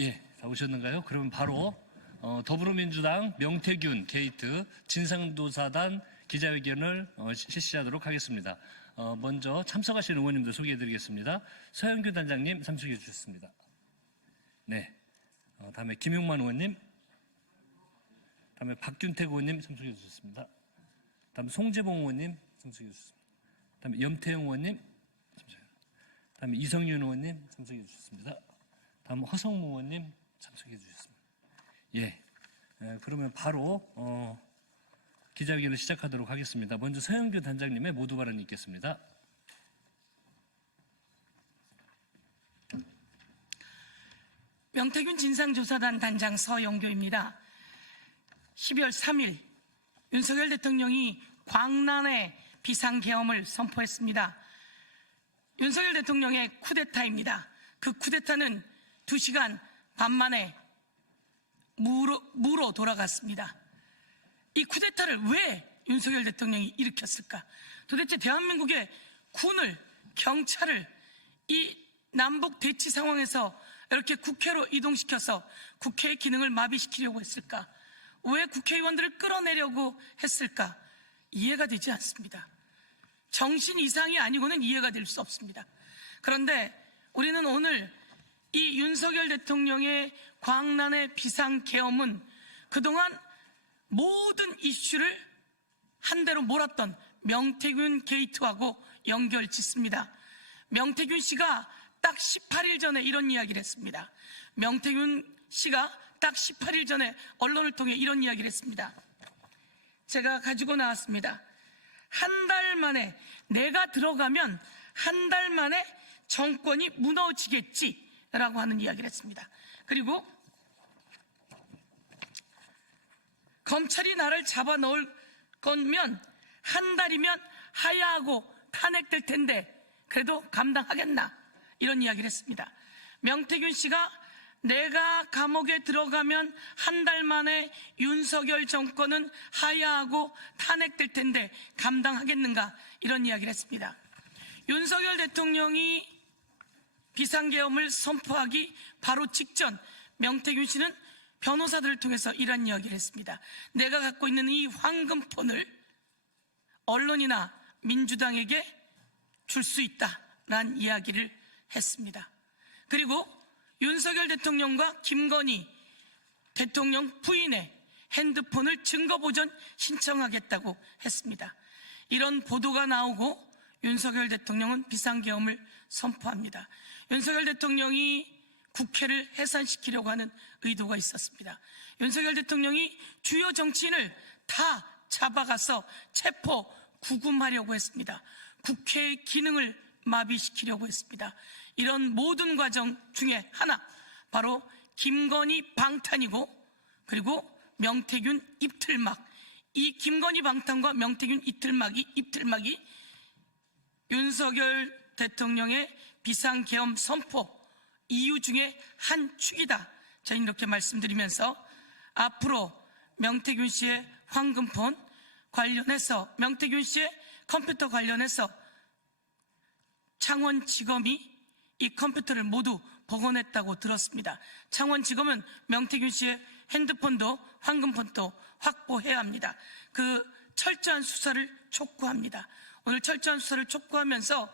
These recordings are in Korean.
예, 다 오셨는가요? 그러면 바로 더불어민주당 명태균 게이트 진상조사단 기자회견을 실시하도록 하겠습니다. 먼저 참석하신 의원님들 소개해드리겠습니다. 서영규 단장님 참석해 주셨습니다. 네, 다음에 김용만 의원님, 다음에 박균택 의원님 참석해 주셨습니다. 다음에 송재봉 의원님 참석해 주셨습니다. 다음에 염태영 의원님 참석해 주셨습니다. 다음에 이성윤 의원님 참석해 주셨습니다. 다음 허성무 의원님 참석해 주셨습니다. 예, 그러면 바로 기자회견을 시작하도록 하겠습니다. 먼저 서영규 단장님의 모두 발언이 있겠습니다. 명태균 진상조사단 단장 서영교입니다. 12월 3일 윤석열 대통령이 광란의 비상계엄을 선포했습니다. 윤석열 대통령의 쿠데타입니다. 그 쿠데타는 2시간 반 만에 무로 돌아갔습니다. 이 쿠데타를 왜 윤석열 대통령이 일으켰을까? 도대체 대한민국의 군을, 경찰을 이 남북 대치 상황에서 이렇게 국회로 이동시켜서 국회의 기능을 마비시키려고 했을까? 왜 국회의원들을 끌어내려고 했을까? 이해가 되지 않습니다. 정신 이상이 아니고는 이해가 될 수 없습니다. 그런데 우리는 오늘 이 윤석열 대통령의 광란의 비상계엄은 그동안 모든 이슈를 한 대로 몰았던 명태균 게이트하고 연결 짓습니다. 명태균 씨가 딱 18일 전에 이런 이야기를 했습니다. 명태균 씨가 딱 18일 전에 언론을 통해 이런 이야기를 했습니다. 제가 가지고 나왔습니다. 한 달 만에, 내가 들어가면 한 달 만에 정권이 무너지겠지라고 하는 이야기를 했습니다. 그리고 검찰이 나를 잡아 넣을 거면 한 달이면 하야하고 탄핵될 텐데 그래도 감당하겠나, 이런 이야기를 했습니다. 명태균 씨가 내가 감옥에 들어가면 한 달 만에 윤석열 정권은 하야하고 탄핵될 텐데 감당하겠는가, 이런 이야기를 했습니다. 윤석열 대통령이 비상계엄을 선포하기 바로 직전 명태균 씨는 변호사들을 통해서 이런 이야기를 했습니다. 내가 갖고 있는 이 황금폰을 언론이나 민주당에게 줄 수 있다라는 이야기를 했습니다. 그리고 윤석열 대통령과 김건희 대통령 부인의 핸드폰을 증거보전 신청하겠다고 했습니다. 이런 보도가 나오고 윤석열 대통령은 비상계엄을 선포합니다. 윤석열 대통령이 국회를 해산시키려고 하는 의도가 있었습니다. 윤석열 대통령이 주요 정치인을 다 잡아가서 체포, 구금하려고 했습니다. 국회의 기능을 마비시키려고 했습니다. 이런 모든 과정 중에 하나, 바로 김건희 방탄이고 그리고 명태균 입틀막, 이 김건희 방탄과 명태균 입틀막이 윤석열 대통령의 비상계엄 선포 이유 중에 한 축이다. 저는 이렇게 말씀드리면서 앞으로 명태균 씨의 황금폰 관련해서, 명태균 씨의 컴퓨터 관련해서 창원지검이 이 컴퓨터를 모두 복원했다고 들었습니다. 창원지검은 명태균 씨의 핸드폰도 황금폰도 확보해야 합니다. 그 철저한 수사를 촉구합니다. 오늘 철저한 수사를 촉구하면서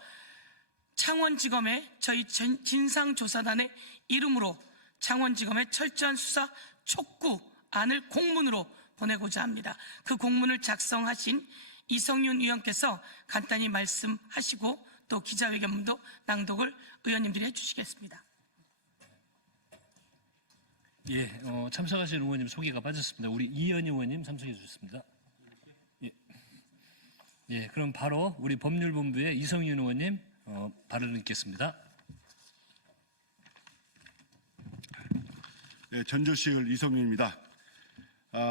창원지검의 저희 진상조사단의 이름으로 창원지검의 철저한 수사 촉구안을 공문으로 보내고자 합니다. 그 공문을 작성하신 이성윤 의원께서 간단히 말씀하시고 또 기자회견문도 낭독을 의원님들이 해주시겠습니다. 예, 참석하신 의원님 소개가 빠졌습니다. 우리 이현희 의원님 참석해 주셨습니다. 예, 그럼 바로 우리 법률본부의 이성윤 의원님 발언을 읽겠습니다. 네, 전주시의 이성윤입니다.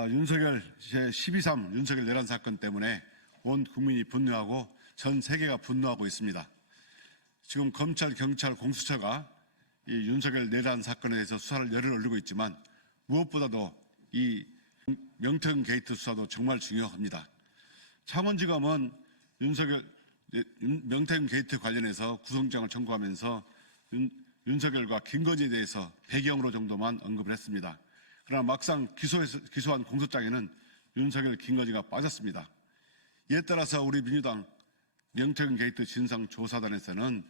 윤석열 제12.3 윤석열 내란 사건 때문에 온 국민이 분노하고 전 세계가 분노하고 있습니다. 지금 검찰, 경찰, 공수처가 이 윤석열 내란 사건에 대해서 수사를 열을 올리고 있지만 무엇보다도 이 명태균 게이트 수사도 정말 중요합니다. 창원지검은 명태균 게이트 관련해서 구속장을 청구하면서 윤석열과 김건희에 대해서 배경으로 정도만 언급을 했습니다. 그러나 막상 기소한 공소장에는 윤석열, 김건희가 빠졌습니다. 이에 따라서 우리 민주당 명태균 게이트 진상조사단에서는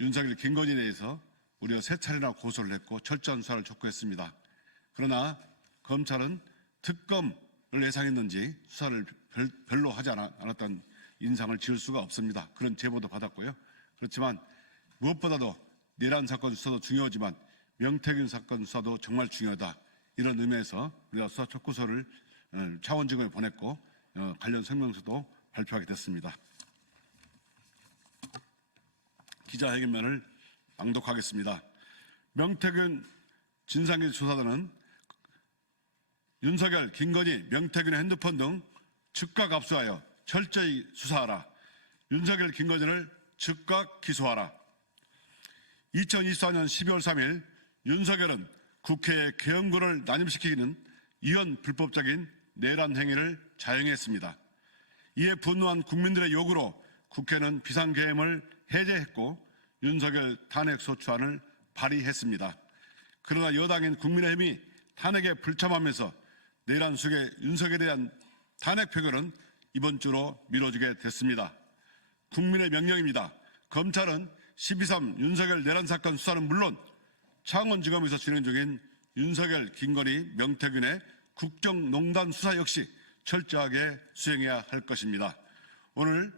윤석열, 김건희에 대해서 무려 3차례나 고소를 했고 철저한 수사를 촉구했습니다. 그러나 검찰은 특검을 예상했는지 수사를 별로 하지 않았던 인상을 지울 수가 없습니다. 그런 제보도 받았고요. 그렇지만 무엇보다도 내란 사건 수사도 중요하지만 명태균 사건 수사도 정말 중요하다. 이런 의미에서 우리가 수사 촉구서를 차원지검에 보냈고 관련 성명서도 발표하게 됐습니다. 기자회견문을 낭독하겠습니다. 명태균 진상조사단은 윤석열, 김건희, 명태균의 핸드폰 등 즉각 압수하여 철저히 수사하라. 윤석열, 김건희를 즉각 기소하라. 2024년 12월 3일 윤석열은 국회의 개헌권을 난임시키는 이런 불법적인 내란 행위를 자행했습니다. 이에 분노한 국민들의 요구로 국회는 비상계엄을 해제했고 윤석열 탄핵소추안을 발의했습니다. 그러나 여당인 국민의힘이 탄핵에 불참하면서 내란 속의 윤석열에 대한 탄핵 표결은 이번 주로 미뤄지게 됐습니다. 국민의 명령입니다. 검찰은 12.3 윤석열 내란 사건 수사는 물론 창원지검에서 진행 중인 윤석열, 김건희, 명태균의 국정농단 수사 역시 철저하게 수행해야 할 것입니다. 오늘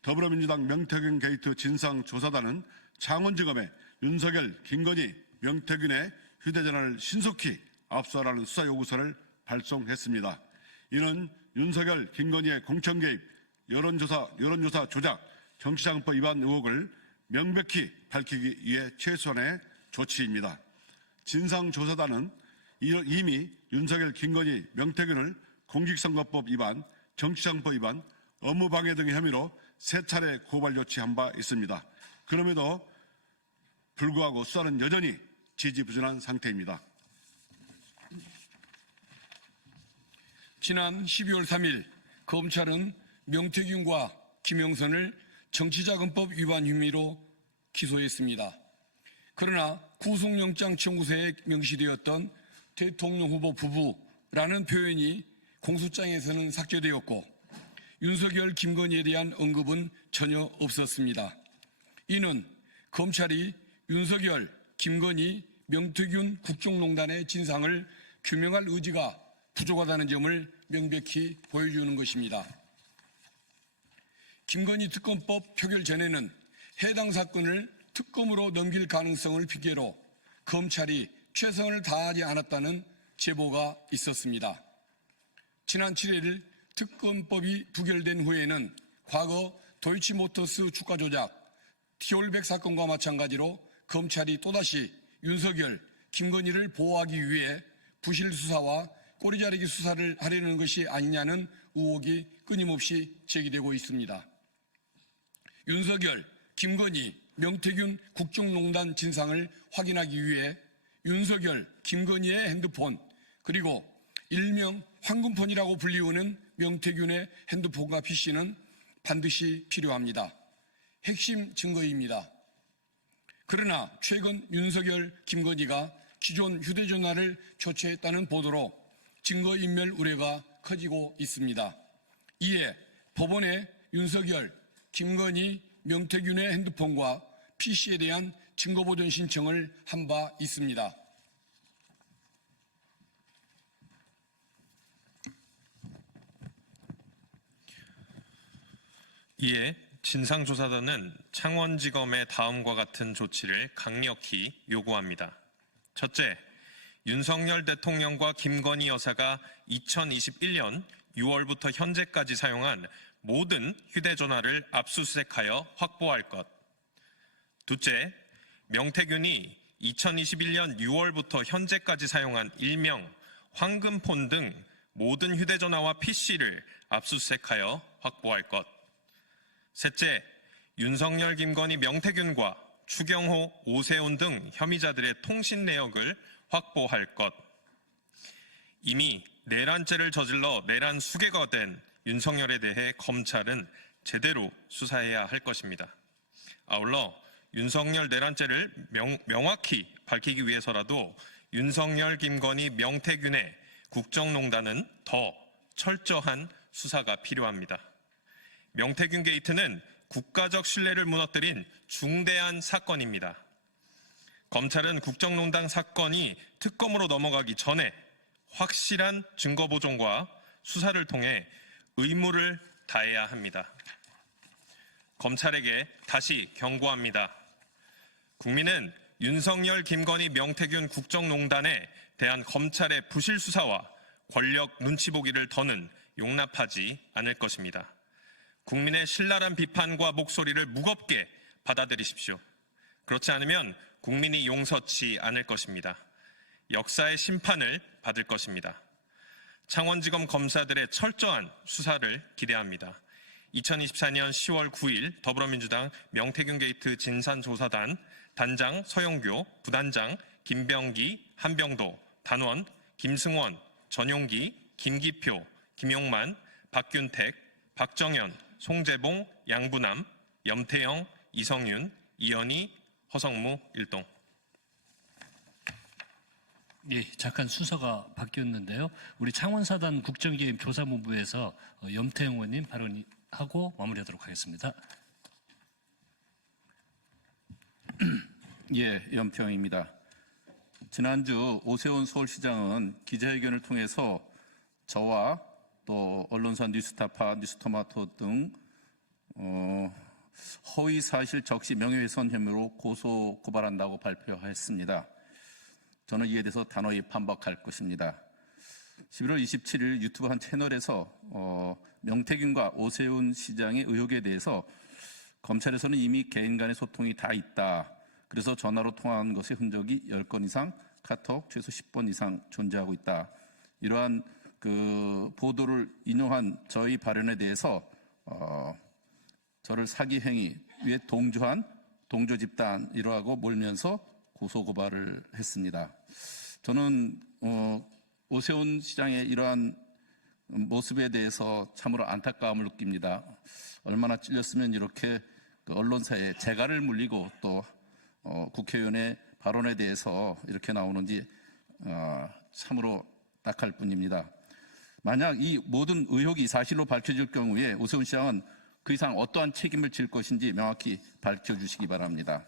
더불어민주당 명태균 게이트 진상조사단은 창원지검에 윤석열, 김건희, 명태균의 휴대전화를 신속히 압수하라는 수사 요구서를 발송했습니다. 이는 윤석열, 김건희의 공천개입, 여론조사 조작, 정치자금법 위반 의혹을 명백히 밝히기 위해 최소한의 조치입니다. 진상조사단은 이미 윤석열, 김건희, 명태균을 공직선거법 위반, 정치자금법 위반, 업무방해 등의 혐의로 3차례 고발 조치한 바 있습니다. 그럼에도 불구하고 수사는 여전히 지지부진한 상태입니다. 지난 12월 3일 검찰은 명태균과 김영선을 정치자금법 위반 혐의로 기소했습니다. 그러나 구속영장 청구서에 명시되었던 대통령 후보 부부라는 표현이 공소장에서는 삭제되었고 윤석열, 김건희에 대한 언급은 전혀 없었습니다. 이는 검찰이 윤석열, 김건희, 명태균 국정농단의 진상을 규명할 의지가 부족하다는 점을 명백히 보여주는 것입니다. 김건희 특검법 표결 전에는 해당 사건을 특검으로 넘길 가능성을 핑계로 검찰이 최선을 다하지 않았다는 제보가 있었습니다. 지난 7일 특검법이 부결된 후에는 과거 도이치모터스 주가 조작, 티올백 사건과 마찬가지로 검찰이 또다시 윤석열, 김건희를 보호하기 위해 부실 수사와 꼬리자르기 수사를 하려는 것이 아니냐는 의혹이 끊임없이 제기되고 있습니다. 윤석열, 김건희, 명태균 국정농단 진상을 확인하기 위해 윤석열, 김건희의 핸드폰 그리고 일명 황금폰이라고 불리우는 명태균의 핸드폰과 PC는 반드시 필요합니다. 핵심 증거입니다. 그러나 최근 윤석열, 김건희가 기존 휴대전화를 교체했다는 보도로 증거인멸 우려가 커지고 있습니다. 이에 법원에 윤석열, 김건희, 명태균의 핸드폰과 PC에 대한 증거보존 신청을 한 바 있습니다. 이에 진상조사단은 창원지검의 다음과 같은 조치를 강력히 요구합니다. 첫째, 윤석열 대통령과 김건희 여사가 2021년 6월부터 현재까지 사용한 모든 휴대전화를 압수수색하여 확보할 것. 둘째, 명태균이 2021년 6월부터 현재까지 사용한 일명 황금폰 등 모든 휴대전화와 PC를 압수수색하여 확보할 것. 셋째, 윤석열, 김건희, 명태균과 추경호, 오세훈 등 혐의자들의 통신 내역을 확보할 것. 이미 내란죄를 저질러 내란 수괴가 된 윤석열에 대해 검찰은 제대로 수사해야 할 것입니다. 아울러 윤석열 내란죄를 명확히 밝히기 위해서라도 윤석열, 김건희, 명태균의 국정농단은 더 철저한 수사가 필요합니다. 명태균 게이트는 국가적 신뢰를 무너뜨린 중대한 사건입니다. 검찰은 국정농단 사건이 특검으로 넘어가기 전에 확실한 증거 보존과 수사를 통해 의무를 다해야 합니다. 검찰에게 다시 경고합니다. 국민은 윤석열, 김건희, 명태균 국정농단에 대한 검찰의 부실 수사와 권력 눈치 보기를 더는 용납하지 않을 것입니다. 국민의 신랄한 비판과 목소리를 무겁게 받아들이십시오. 그렇지 않으면 국민이 용서치 않을 것입니다. 역사의 심판을 받을 것입니다. 창원지검 검사들의 철저한 수사를 기대합니다. 2024년 10월 9일 더불어민주당 명태균 게이트 진상조사단 단장 서영교, 부단장 김병기, 한병도, 단원 김승원, 전용기, 김기표, 김용만, 박균택, 박정현, 송재봉, 양부남, 염태영, 이성윤, 이현희, 허성무, 일동. 예, 잠깐 순서가 바뀌었는데요. 우리 창원사단 국정기획 조사본부에서 염태영 의원님 발언하고 마무리하도록 하겠습니다. 예, 염태영입니다. 지난주 오세훈 서울시장은 기자회견을 통해서 저와 또 언론사 뉴스타파, 뉴스토마토 등 허위 사실 적시 명예훼손 혐의로 고소 고발한다고 발표했습니다. 저는 이에 대해서 단호히 반박할 것입니다. 11월 27일 유튜브 한 채널에서 명태균과 오세훈 시장의 의혹에 대해서 검찰에서는 이미 개인 간의 소통이 다 있다. 그래서 전화로 통화한 것의 흔적이 10건 이상, 카톡 최소 10번 이상 존재하고 있다. 이러한 그 보도를 인용한 저희 발언에 대해서 저를 사기 행위에 동조한 동조 집단이라고 몰면서 고소 고발을 했습니다. 저는 오세훈 시장의 이러한 모습에 대해서 참으로 안타까움을 느낍니다. 얼마나 찔렸으면 이렇게 그 언론사에 재갈을 물리고 또 국회의원의 발언에 대해서 이렇게 나오는지 참으로 딱할 뿐입니다. 만약 이 모든 의혹이 사실로 밝혀질 경우에 오세훈 시장은 그 이상 어떠한 책임을 질 것인지 명확히 밝혀주시기 바랍니다.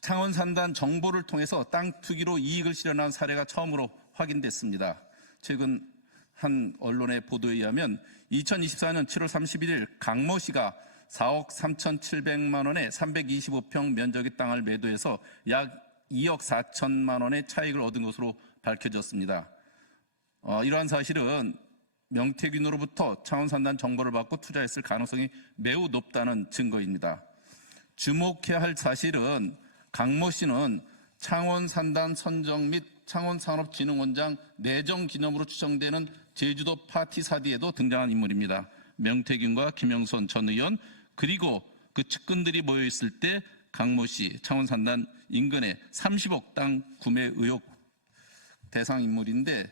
창원 산단 정보를 통해서 땅 투기로 이익을 실현한 사례가 처음으로 확인됐습니다. 최근 한 언론의 보도에 의하면 2024년 7월 31일 강모 씨가 4억 3,700만 원에 325평 면적의 땅을 매도해서 약 2억 4천만 원의 차익을 얻은 것으로 밝혀졌습니다. 이러한 사실은 명태균으로부터 창원 산단 정보를 받고 투자했을 가능성이 매우 높다는 증거입니다. 주목해야 할 사실은 강모 씨는 창원 산단 선정 및 창원산업진흥원장 내정 기념으로 추정되는 제주도 파티 사디에도 등장한 인물입니다. 명태균과 김영선 전 의원 그리고 그 측근들이 모여 있을 때 강모 씨 창원 산단 인근에 30억 땅 구매 의혹 대상 인물인데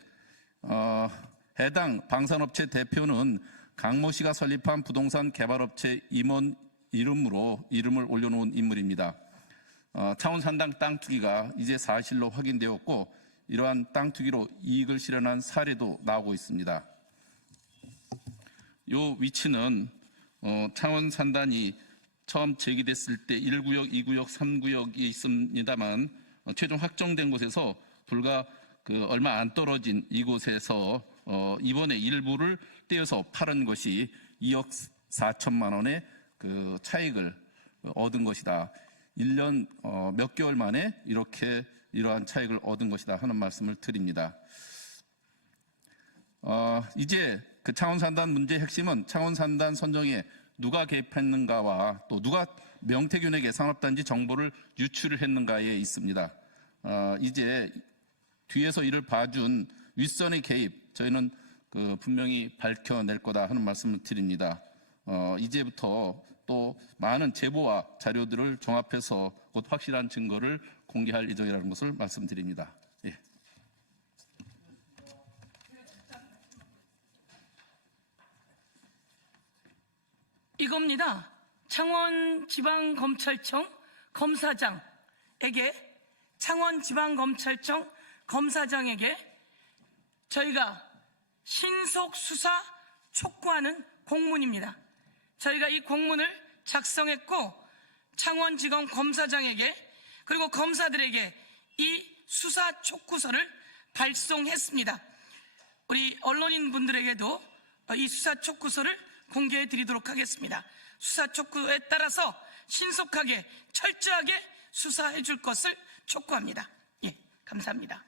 해당 방산업체 대표는 강모 씨가 설립한 부동산 개발업체 임원 이름을 올려놓은 인물입니다. 창원 산단 땅 투기가 이제 사실로 확인되었고 이러한 땅 투기로 이익을 실현한 사례도 나오고 있습니다. 이 위치는 창원 산단이 처음 제기됐을 때 1구역, 2구역, 3구역이 있습니다만 최종 확정된 곳에서 불과 얼마 안 떨어진 이곳에서 이번에 일부를 떼어서 팔은 것이 2억 4천만 원의 그 차익을 얻은 것이다. 1년 몇 개월 만에 이러한 차익을 얻은 것이다 하는 말씀을 드립니다. 이제 그 창원산단 문제의 핵심은 창원산단 선정에 누가 개입했는가와 또 누가 명태균에게 산업단지 정보를 유출을 했는가에 있습니다. 이제 뒤에서 이를 봐준 윗선의 개입 저희는 분명히 밝혀낼 거다 하는 말씀을 드립니다. 이제부터 또 많은 제보와 자료들을 종합해서 곧 확실한 증거를 공개할 예정이라는 것을 말씀드립니다. 예. 이겁니다. 창원지방검찰청 검사장에게 저희가 신속 수사 촉구하는 공문입니다. 저희가 이 공문을 작성했고 창원지검 검사장에게 그리고 검사들에게 이 수사 촉구서를 발송했습니다. 우리 언론인분들에게도 이 수사 촉구서를 공개해 드리도록 하겠습니다. 수사 촉구에 따라서 신속하게 철저하게 수사해 줄 것을 촉구합니다. 예, 감사합니다.